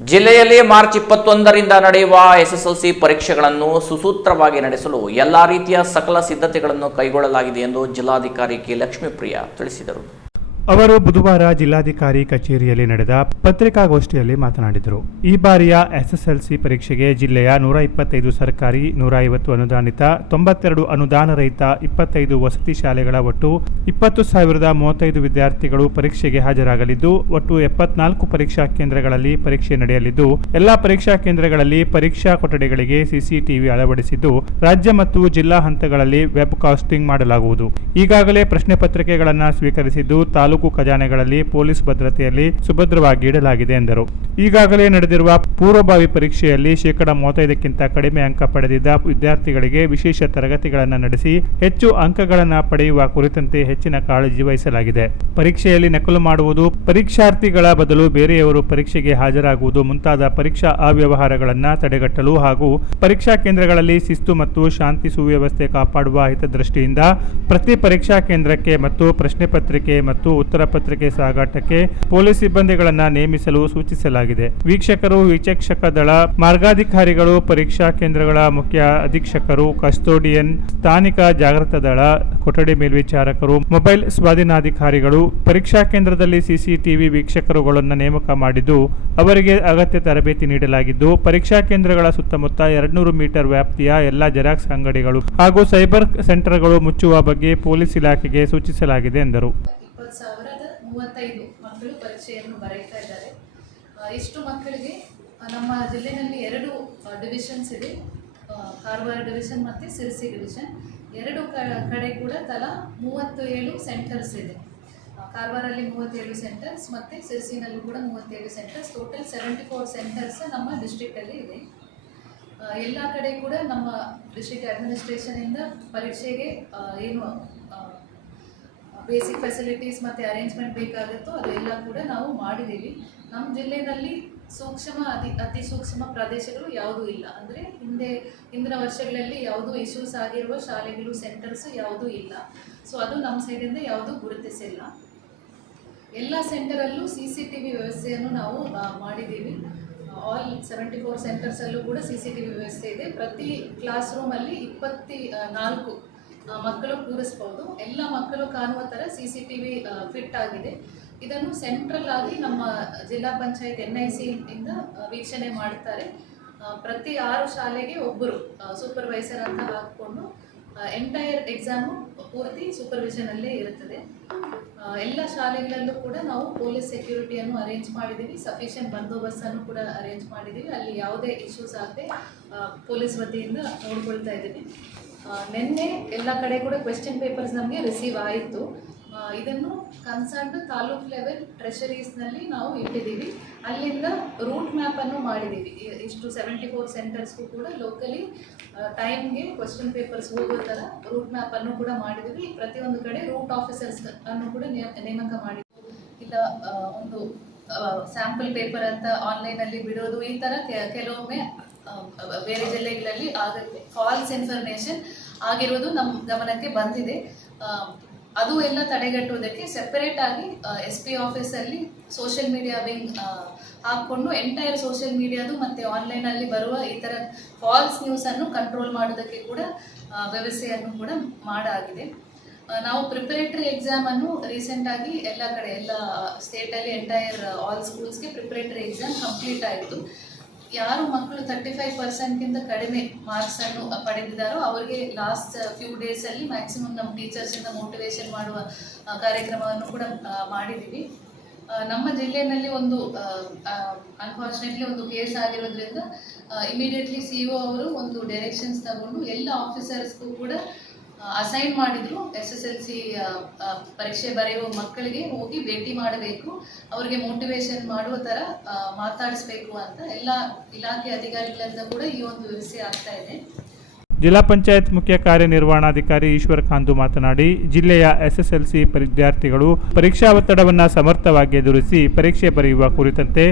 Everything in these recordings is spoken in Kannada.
ಜಿಲ್ಲೆಯಲ್ಲಿ ಮಾರ್ಚ್ 21ರಿಂದ ನಡೆಯುವ ಎಸ್ಎಸ್ಎಲ್ಸಿ ಪರೀಕ್ಷೆಗಳನ್ನು ಸುಸೂತ್ರವಾಗಿ ನಡೆಸಲು ಎಲ್ಲಾ ರೀತಿಯ ಸಕಲ ಸಿದ್ಧತೆಗಳನ್ನು ಕೈಗೊಳ್ಳಲಾಗಿದೆ ಎಂದು ಜಿಲ್ಲಾಧಿಕಾರಿ ಕೆ ಲಕ್ಷ್ಮೀಪ್ರಿಯ ತಿಳಿಸಿದರು. ಅವರು ಬುಧವಾರ ಜಿಲ್ಲಾಧಿಕಾರಿ ಕಚೇರಿಯಲ್ಲಿ ನಡೆದ ಪತ್ರಿಕಾಗೋಷ್ಠಿಯಲ್ಲಿ ಮಾತನಾಡಿದರು. ಈ ಬಾರಿಯ ಎಸ್ಎಸ್ಎಲ್ಸಿ ಪರೀಕ್ಷೆಗೆ ಜಿಲ್ಲೆಯ 125 ಸರ್ಕಾರಿ, 150 ಅನುದಾನಿತ, 92 ಅನುದಾನ ರಹಿತ, 25 ವಸತಿ ಶಾಲೆಗಳ ಒಟ್ಟು 20,035 ವಿದ್ಯಾರ್ಥಿಗಳು ಪರೀಕ್ಷೆಗೆ ಹಾಜರಾಗಲಿದ್ದು, ಒಟ್ಟು 74 ಪರೀಕ್ಷಾ ಕೇಂದ್ರಗಳಲ್ಲಿ ಪರೀಕ್ಷೆ ನಡೆಯಲಿದ್ದು, ಎಲ್ಲಾ ಪರೀಕ್ಷಾ ಕೇಂದ್ರಗಳಲ್ಲಿ ಪರೀಕ್ಷಾ ಕೊಠಡಿಗಳಿಗೆ ಸಿಸಿಟಿವಿ ಅಳವಡಿಸಿದ್ದು, ರಾಜ್ಯ ಮತ್ತು ಜಿಲ್ಲಾ ಹಂತಗಳಲ್ಲಿ ವೆಬ್ ಕಾಸ್ಟಿಂಗ್ ಮಾಡಲಾಗುವುದು. ಈಗಾಗಲೇ ಪ್ರಶ್ನೆ ಪತ್ರಿಕೆಗಳನ್ನು ಸ್ವೀಕರಿಸಿದ್ದು, ತಾಲೂಕು ಖಜಾನೆಗಳಲ್ಲಿ ಪೊಲೀಸ್ ಭದ್ರತೆಯಲ್ಲಿ ಸುಭದ್ರವಾಗಿ ಇಡಲಾಗಿದೆ ಎಂದರು. ಈಗಾಗಲೇ ನಡೆದಿರುವ ಪೂರ್ವಭಾವಿ ಪರೀಕ್ಷೆಯಲ್ಲಿ 35% ಕಡಿಮೆ ಅಂಕ ಪಡೆದಿದ್ದ ವಿದ್ಯಾರ್ಥಿಗಳಿಗೆ ವಿಶೇಷ ತರಗತಿಗಳನ್ನು ನಡೆಸಿ ಹೆಚ್ಚು ಅಂಕಗಳನ್ನು ಪಡೆಯುವ ಕುರಿತಂತೆ ಹೆಚ್ಚಿನ ಕಾಳಜಿ ವಹಿಸಲಾಗಿದೆ. ಪರೀಕ್ಷೆಯಲ್ಲಿ ನಕಲು ಮಾಡುವುದು, ಪರೀಕ್ಷಾರ್ಥಿಗಳ ಬದಲು ಬೇರೆಯವರು ಪರೀಕ್ಷೆಗೆ ಹಾಜರಾಗುವುದು ಮುಂತಾದ ಪರೀಕ್ಷಾ ಅವ್ಯವಹಾರಗಳನ್ನು ತಡೆಗಟ್ಟಲು ಹಾಗೂ ಪರೀಕ್ಷಾ ಕೇಂದ್ರಗಳಲ್ಲಿ ಶಿಸ್ತು ಮತ್ತು ಶಾಂತಿ ಸುವ್ಯವಸ್ಥೆ ಕಾಪಾಡುವ ಹಿತದೃಷ್ಟಿಯಿಂದ ಪ್ರತಿ ಪರೀಕ್ಷಾ ಕೇಂದ್ರಕ್ಕೆ ಮತ್ತು ಪ್ರಶ್ನೆ ಪತ್ರಿಕೆ ಮತ್ತು ಉತ್ತರ ಪತ್ರಿಕೆ ಸಾಗಾಟಕ್ಕೆ ಪೊಲೀಸ್ ಸಿಬ್ಬಂದಿಗಳನ್ನು ನೇಮಿಸಲು ಸೂಚಿಸಲಾಗಿದೆ. ವೀಕ್ಷಕರು, ವೀಕ್ಷಕ ದಳ, ಮಾರ್ಗಾಧಿಕಾರಿಗಳು, ಪರೀಕ್ಷಾ ಕೇಂದ್ರಗಳ ಮುಖ್ಯ ಅಧೀಕ್ಷಕರು, ಕಸ್ಟೋಡಿಯನ್, ಸ್ಥಾನಿಕ ಜಾಗೃತ ದಳ, ಕೊಠಡಿ ಮೇಲ್ವಿಚಾರಕರು, ಮೊಬೈಲ್ ಸ್ವಾಧೀನಾಧಿಕಾರಿಗಳು, ಪರೀಕ್ಷಾ ಕೇಂದ್ರದಲ್ಲಿ ಸಿಸಿಟಿವಿ ವೀಕ್ಷಕರುಗಳನ್ನು ನೇಮಕ ಮಾಡಿದ್ದು, ಅವರಿಗೆ ಅಗತ್ಯ ತರಬೇತಿ ನೀಡಲಾಗಿದ್ದು, ಪರೀಕ್ಷಾ ಕೇಂದ್ರಗಳ ಸುತ್ತಮುತ್ತ 200 ಮೀಟರ್ ವ್ಯಾಪ್ತಿಯ ಎಲ್ಲಾ ಜೆರಾಕ್ಸ್ ಅಂಗಡಿಗಳು ಹಾಗೂ ಸೈಬರ್ ಸೆಂಟರ್ಗಳು ಮುಚ್ಚುವ ಬಗ್ಗೆ ಪೊಲೀಸ್ ಇಲಾಖೆಗೆ ಸೂಚಿಸಲಾಗಿದೆ ಎಂದರು. 20,035 ಮಕ್ಕಳು ಪರೀಕ್ಷೆಯನ್ನು ಬರೆಯುತ್ತಾ ಇದ್ದಾರೆ. ಇಷ್ಟು ಮಕ್ಕಳಿಗೆ ನಮ್ಮ ಜಿಲ್ಲೆಯಲ್ಲಿ 2 ಡಿವಿಷನ್ಸ್ ಇದೆ, ಕಾರವಾರ ಡಿವಿಷನ್ ಮತ್ತು ಸಿರಸಿ ಡಿವಿಷನ್. 2 ಕಡೆ ಕೂಡ ತಲಾ 37 ಸೆಂಟರ್ಸ್ ಇದೆ. ಕಾರವಾರಲ್ಲಿ 37 ಸೆಂಟರ್ಸ್ ಮತ್ತು ಸಿರಸಿನಲ್ಲೂ ಕೂಡ 37 ಸೆಂಟರ್ಸ್. ಟೋಟಲ್ 74 ಸೆಂಟರ್ಸ್ ನಮ್ಮ ಡಿಸ್ಟ್ರಿಕ್ಟಲ್ಲಿ ಇದೆ. ಎಲ್ಲ ಕಡೆ ಕೂಡ ನಮ್ಮ ಡಿಸ್ಟ್ರಿಕ್ಟ್ ಅಡ್ಮಿನಿಸ್ಟ್ರೇಷನಿಂದ ಪರೀಕ್ಷೆಗೆ ಏನು ಬೇಸಿಕ್ ಫೆಸಿಲಿಟೀಸ್ ಮತ್ತು ಅರೇಂಜ್ಮೆಂಟ್ ಬೇಕಾಗುತ್ತೋ ಅದೆಲ್ಲ ಕೂಡ ನಾವು ಮಾಡಿದ್ದೀವಿ. ನಮ್ಮ ಜಿಲ್ಲೆಯಲ್ಲಿ ಅತಿ ಸೂಕ್ಷ್ಮ ಪ್ರದೇಶಗಳು ಯಾವುದೂ ಇಲ್ಲ. ಅಂದರೆ ಹಿಂದಿನ ವರ್ಷಗಳಲ್ಲಿ ಯಾವುದೂ ಇಶ್ಯೂಸ್ ಆಗಿರುವ ಶಾಲೆಗಳು, ಸೆಂಟರ್ಸ್ ಯಾವುದೂ ಇಲ್ಲ. ಸೊ ಅದು ನಮ್ಮ ಸೈಡಿಂದ ಯಾವುದೂ ಗುರುತಿಸಿಲ್ಲ. ಎಲ್ಲ ಸೆಂಟರಲ್ಲೂ CCTV ವ್ಯವಸ್ಥೆಯನ್ನು ನಾವು ಮಾಡಿದ್ದೀವಿ. ಆಲ್ 74 ಸೆಂಟರ್ಸಲ್ಲೂ ಕೂಡ CCTV ವ್ಯವಸ್ಥೆ ಇದೆ. ಪ್ರತಿ ಕ್ಲಾಸ್ ರೂಮಲ್ಲಿ 24 ಮಕ್ಕಳು ಕೂರಿಸ್ಬೋದು. ಎಲ್ಲ ಮಕ್ಕಳು ಕಾಣುವ ಥರ CCTV ಫಿಟ್ ಆಗಿದೆ. ಇದನ್ನು ಸೆಂಟ್ರಲ್ ಆಗಿ ನಮ್ಮ ಜಿಲ್ಲಾ ಪಂಚಾಯತ್ NIC ಇಂದ ವೀಕ್ಷಣೆ ಮಾಡ್ತಾರೆ. ಪ್ರತಿ 6 ಶಾಲೆಗೆ ಒಬ್ಬರು ಸೂಪರ್ವೈಸರ್ ಅಂತ ಹಾಕ್ಕೊಂಡು ಎಂಟೈರ್ ಎಕ್ಸಾಮು ಪೂರ್ತಿ ಸೂಪರ್ವಿಷನಲ್ಲೇ ಇರುತ್ತದೆ. ಎಲ್ಲ ಶಾಲೆಗಳಲ್ಲೂ ಕೂಡ ನಾವು ಪೊಲೀಸ್ ಸೆಕ್ಯೂರಿಟಿಯನ್ನು ಅರೇಂಜ್ ಮಾಡಿದ್ದೀವಿ. ಸಫಿಷಿಯೆಂಟ್ ಬಂದೋಬಸ್ತನ್ನು ಕೂಡ ಅರೇಂಜ್ ಮಾಡಿದ್ದೀವಿ. ಅಲ್ಲಿ ಯಾವುದೇ ಇಶ್ಯೂಸ್ ಆಗದೆ ಪೊಲೀಸ್ ವತಿಯಿಂದ ನೋಡ್ಕೊಳ್ತಾ ಇದ್ದೀವಿ. ನಿನ್ನೆ ಎಲ್ಲ ಕಡೆ ಕೂಡ ಕ್ವೆಶ್ಚನ್ ಪೇಪರ್ಸ್ ನಮಗೆ ರಿಸೀವ್ ಆಯಿತು. ಇದನ್ನು ಕನ್ಸರ್ನ್ಡ್ ತಾಲೂಕ್ ಲೆವೆಲ್ ಟ್ರೆಷರೀಸ್ನಲ್ಲಿ ನಾವು ಇಟ್ಟಿದ್ದೀವಿ. ಅಲ್ಲಿಂದ ರೂಟ್ ಮ್ಯಾಪನ್ನು ಮಾಡಿದ್ದೀವಿ. ಇಷ್ಟು 74 ಸೆಂಟರ್ಸ್ಗೂ ಕೂಡ ಲೋಕಲಿ ಟೈಮ್ಗೆ ಕ್ವೆಶ್ಚನ್ ಪೇಪರ್ಸ್ ಹೋಗೋ ಥರ ರೂಟ್ ಮ್ಯಾಪನ್ನು ಕೂಡ ಮಾಡಿದ್ದೀವಿ. ಪ್ರತಿಯೊಂದು ಕಡೆ ರೂಟ್ ಆಫೀಸರ್ಸ್ ಅನ್ನು ಕೂಡ ನೇಮಕ ಮಾಡಿದ್ದೀವಿ. ಇಲ್ಲ ಒಂದು ಸ್ಯಾಂಪಲ್ ಪೇಪರ್ ಅಂತ ಆನ್ಲೈನಲ್ಲಿ ಬಿಡೋದು, ಈ ಥರ ಕೆಲವೊಮ್ಮೆ ಬೇರೆ ಜಿಲ್ಲೆಗಳಲ್ಲಿ ಆಗುತ್ತೆ. ಫಾಲ್ಸ್ ಇನ್ಫಾರ್ಮೇಷನ್ ಆಗಿರೋದು ನಮ್ಮ ಗಮನಕ್ಕೆ ಬಂದಿದೆ. ಅದು ಎಲ್ಲ ತಡೆಗಟ್ಟುವುದಕ್ಕೆ ಸೆಪರೇಟ್ ಆಗಿ SP ಆಫೀಸಲ್ಲಿ ಸೋಷಿಯಲ್ ಮೀಡಿಯಾ ವಿಂಗ್ ಹಾಕ್ಕೊಂಡು ಎಂಟೈರ್ ಸೋಷಿಯಲ್ ಮೀಡಿಯಾದು ಮತ್ತು ಆನ್ಲೈನಲ್ಲಿ ಬರುವ ಈ ಥರ ಫಾಲ್ಸ್ ನ್ಯೂಸನ್ನು ಕಂಟ್ರೋಲ್ ಮಾಡೋದಕ್ಕೆ ಕೂಡ ವ್ಯವಸ್ಥೆಯನ್ನು ಕೂಡ ಮಾಡಾಗಿದೆ. ನಾವು ಪ್ರಿಪರೇಟರಿ ಎಕ್ಸಾಮನ್ನು ರೀಸೆಂಟಾಗಿ ಎಲ್ಲ ಕಡೆ ಎಲ್ಲ ಸ್ಟೇಟಲ್ಲಿ ಎಂಟೈರ್ ಆಲ್ ಸ್ಕೂಲ್ಸ್ಗೆ ಪ್ರಿಪರೇಟರಿ ಎಕ್ಸಾಮ್ ಕಂಪ್ಲೀಟ್ ಆಯಿತು. ಯಾರು ಮಕ್ಕಳು 35%ಗಿಂತ ಕಡಿಮೆ ಮಾರ್ಕ್ಸನ್ನು ಪಡೆದಿದ್ದಾರೋ ಅವರಿಗೆ ಲಾಸ್ಟ್ ಫ್ಯೂ ಡೇಸಲ್ಲಿ ಮ್ಯಾಕ್ಸಿಮಮ್ ನಮ್ಮ ಟೀಚರ್ಸಿಂದ ಮೋಟಿವೇಶನ್ ಮಾಡುವ ಕಾರ್ಯಕ್ರಮವನ್ನು ಕೂಡ ಮಾಡಿದ್ದೀವಿ. ನಮ್ಮ ಜಿಲ್ಲೆಯಲ್ಲಿ ಒಂದು ಅನ್ಫಾರ್ಚುನೇಟ್ಲಿ ಒಂದು ಕೇಸ್ ಆಗಿರೋದ್ರಿಂದ ಇಮಿಡಿಯೇಟ್ಲಿ CO ಅವರು ಒಂದು ಡೈರೆಕ್ಷನ್ಸ್ ತಗೊಂಡು ಎಲ್ಲ ಆಫೀಸರ್ಸ್ಗೂ ಕೂಡ ಅಸೈನ್ ಮಾಡಿದ್ರು. SSLC ಪರೀಕ್ಷೆ ಬರೆಯುವ ಮಕ್ಕಳಿಗೆ ಹೋಗಿ ಭೇಟಿ ಮಾಡಬೇಕು, ಅವರಿಗೆ ಮೋಟಿವೇಶನ್ ಮಾಡುವ ಥರ ಮಾತಾಡಿಸ್ಬೇಕು ಅಂತ ಎಲ್ಲ ಇಲಾಖೆ ಅಧಿಕಾರಿಗಳಿಂದ ಕೂಡ ಈ ಒಂದು ವ್ಯವಸ್ಥೆ ಆಗ್ತಾ ಇದೆ. ಜಿಲ್ಲಾ ಪಂಚಾಯತ್ ಮುಖ್ಯ ಕಾರ್ಯನಿರ್ವಹಣಾಧಿಕಾರಿ ಈಶ್ವರ್ ಖಾಂದು ಮಾತನಾಡಿ, ಜಿಲ್ಲೆಯ ಎಸ್ಎಸ್ಎಲ್ಸಿ ವಿದ್ಯಾರ್ಥಿಗಳು ಪರೀಕ್ಷಾ ಒತ್ತಡವನ್ನು ಸಮರ್ಥವಾಗಿ ಎದುರಿಸಿ ಪರೀಕ್ಷೆ ಬರೆಯುವ ಕುರಿತಂತೆ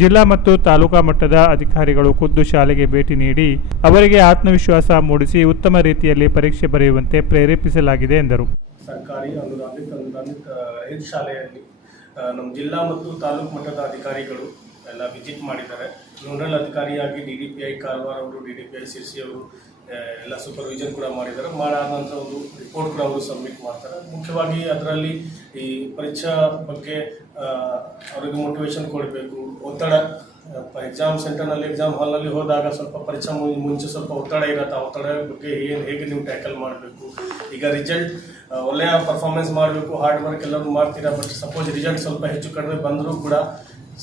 ಜಿಲ್ಲಾ ಮತ್ತು ತಾಲೂಕಾ ಮಟ್ಟದ ಅಧಿಕಾರಿಗಳು ಖುದ್ದು ಶಾಲೆಗೆ ಭೇಟಿ ನೀಡಿ ಅವರಿಗೆ ಆತ್ಮವಿಶ್ವಾಸ ಮೂಡಿಸಿ ಉತ್ತಮ ರೀತಿಯಲ್ಲಿ ಪರೀಕ್ಷೆ ಬರೆಯುವಂತೆ ಪ್ರೇರೇಪಿಸಲಾಗಿದೆ ಎಂದರು. ಸರ್ಕಾರಿ ಅನುದಾನಿತ ರಹಿತ ಶಾಲೆಯಲ್ಲಿ ನಮ್ಮ ಜಿಲ್ಲಾ ಮತ್ತು ತಾಲೂಕು ಮಟ್ಟದ ಅಧಿಕಾರಿಗಳು ಎಲ್ಲ ವಿಸಿಟ್ ಮಾಡಿದ್ದಾರೆ. ನೋಡಲ್ ಅಧಿಕಾರಿಯಾಗಿ DDPI ಕಾರವಾರ ಅವರು, DDPI ಸಿರ್ಸಿ ಅವರು ಎಲ್ಲ ಸೂಪರ್ವಿಷನ್ ಕೂಡ ಮಾಡಿದ್ದಾರೆ. ಮಾಡಾದ ನಂತರ ಒಂದು ರಿಪೋರ್ಟ್ ಕೂಡ ಅವರು ಸಬ್ಮಿಟ್ ಮಾಡ್ತಾರೆ. ಮುಖ್ಯವಾಗಿ ಅದರಲ್ಲಿ ಈ ಪರೀಕ್ಷಾ ಬಗ್ಗೆ ಅವರಿಗೆ ಮೋಟಿವೇಶನ್ ಕೊಡಬೇಕು. ಒತ್ತಡ ಎಕ್ಸಾಮ್ ಸೆಂಟರ್ನಲ್ಲಿ, ಎಕ್ಸಾಮ್ ಹಾಲ್ನಲ್ಲಿ ಹೋದಾಗ ಸ್ವಲ್ಪ ಪರೀಕ್ಷಾ ಮುಂಚೆ ಸ್ವಲ್ಪ ಒತ್ತಡ ಇರುತ್ತೆ. ಆ ಒತ್ತಡ ಬಗ್ಗೆ ಹೇಗೆ ನೀವು ಟ್ಯಾಕಲ್ ಮಾಡಬೇಕು. ಈಗ ರಿಸಲ್ಟ್ ಒಳ್ಳೆಯ ಪರ್ಫಾರ್ಮೆನ್ಸ್ ಮಾಡಬೇಕು, ಹಾರ್ಡ್ ವರ್ಕ್ ಎಲ್ಲರೂ ಮಾಡ್ತೀರಾ. ಬಟ್ ಸಪೋಸ್ ರಿಸಲ್ಟ್ ಸ್ವಲ್ಪ ಹೆಚ್ಚು ಕಡಿಮೆ ಬಂದರೂ ಕೂಡ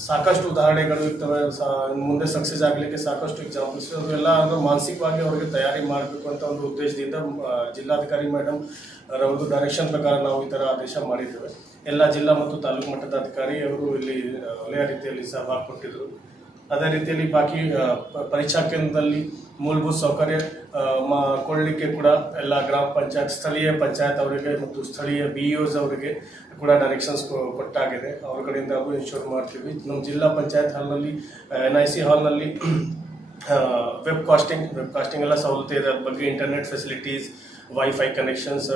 ಸಾಕಷ್ಟು ಉದಾಹರಣೆಗಳು ಇರ್ತವೆ. ಮುಂದೆ ಸಕ್ಸಸ್ ಆಗಲಿಕ್ಕೆ ಸಾಕಷ್ಟು ಎಕ್ಸಾಂಪಲ್ಸ್ ಅವೆಲ್ಲ ಅಂದರೆ ಮಾನಸಿಕವಾಗಿ ಅವರಿಗೆ ತಯಾರಿ ಮಾಡಬೇಕು ಅಂತ ಒಂದು ಉದ್ದೇಶದಿಂದ ಜಿಲ್ಲಾಧಿಕಾರಿ ಮೇಡಮ್ ಅವರದ್ದು ಡೈರೆಕ್ಷನ್ ಪ್ರಕಾರ ನಾವು ಈ ಥರ ಆದೇಶ ಮಾಡಿದ್ದೇವೆ. ಎಲ್ಲ ಜಿಲ್ಲಾ ಮತ್ತು ತಾಲೂಕು ಮಟ್ಟದ ಅಧಿಕಾರಿ ಅವರು ಇಲ್ಲಿ ಒಳ್ಳೆಯ ರೀತಿಯಲ್ಲಿ ಸಹಭಾಗ ಕೊಟ್ಟಿದ್ದರು. ಅದೇ ರೀತಿಯಲ್ಲಿ ಬಾಕಿ ಪರೀಕ್ಷಾ ಕೇಂದ್ರದಲ್ಲಿ ಮೂಲಭೂತ ಸೌಕರ್ಯ ಕೊಡಲಿಕ್ಕೆ ಕೂಡ ಎಲ್ಲ ಗ್ರಾಮ ಪಂಚಾಯತ್, ಸ್ಥಳೀಯ ಪಂಚಾಯತ್ ಅವರಿಗೆ ಮತ್ತು ಸ್ಥಳೀಯ BEOs ಅವರಿಗೆ ಕೂಡ ಡೈರೆಕ್ಷನ್ಸ್ ಕೊಟ್ಟಾಗಿದೆ. ಅವ್ರ ಕಡೆಯಿಂದ ನಾವು ಇನ್ಶೂರ್ ಮಾಡ್ತೀವಿ. ನಮ್ಮ ಜಿಲ್ಲಾ ಪಂಚಾಯತ್ ಹಾಲ್ನಲ್ಲಿ NIC ಹಾಲ್ನಲ್ಲಿ ವೆಬ್ ಕಾಸ್ಟಿಂಗ್ ಎಲ್ಲ ಸವಲತ್ತು ಇದೆ. ಅದ್ರ ಬಗ್ಗೆ internet facilities, wifi connections,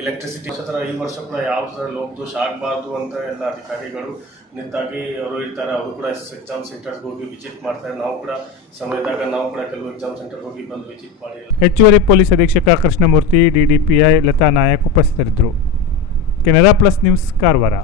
electricity ಥರ ಈ ವರ್ಷ ಕೂಡ ಯಾವ ಥರ ಲೋಪದೋಷ ಆಗಬಾರ್ದು ಅಂತ ಎಲ್ಲ ಅಧಿಕಾರಿಗಳು ನಿಂತಾಗಿ ಅವರು ಇರ್ತಾರೆ. ಅವರು ಕೂಡ ಎಕ್ಸಾಮ್ ಸೆಂಟರ್ಗೆ ಹೋಗಿ ವಿಸಿಟ್ ಮಾಡ್ತಾರೆ. ನಾವು ಕೂಡ ಸಮಯದಾಗ ನಾವು ಕೂಡ ಕೆಲವು ಎಕ್ಸಾಮ್ ಸೆಂಟರ್ಗೆ ಹೋಗಿ ಬಂದು ವಿಸಿಟ್ ಮಾಡಿ. ಹೆಚ್ಚುವರಿ ಪೊಲೀಸ್ ಅಧೀಕ್ಷಕ ಕೃಷ್ಣಮೂರ್ತಿ, DDPI ಲತಾ ನಾಯಕ್ ಉಪಸ್ಥಿತರಿದ್ದರು. Canara plus news, Karwar.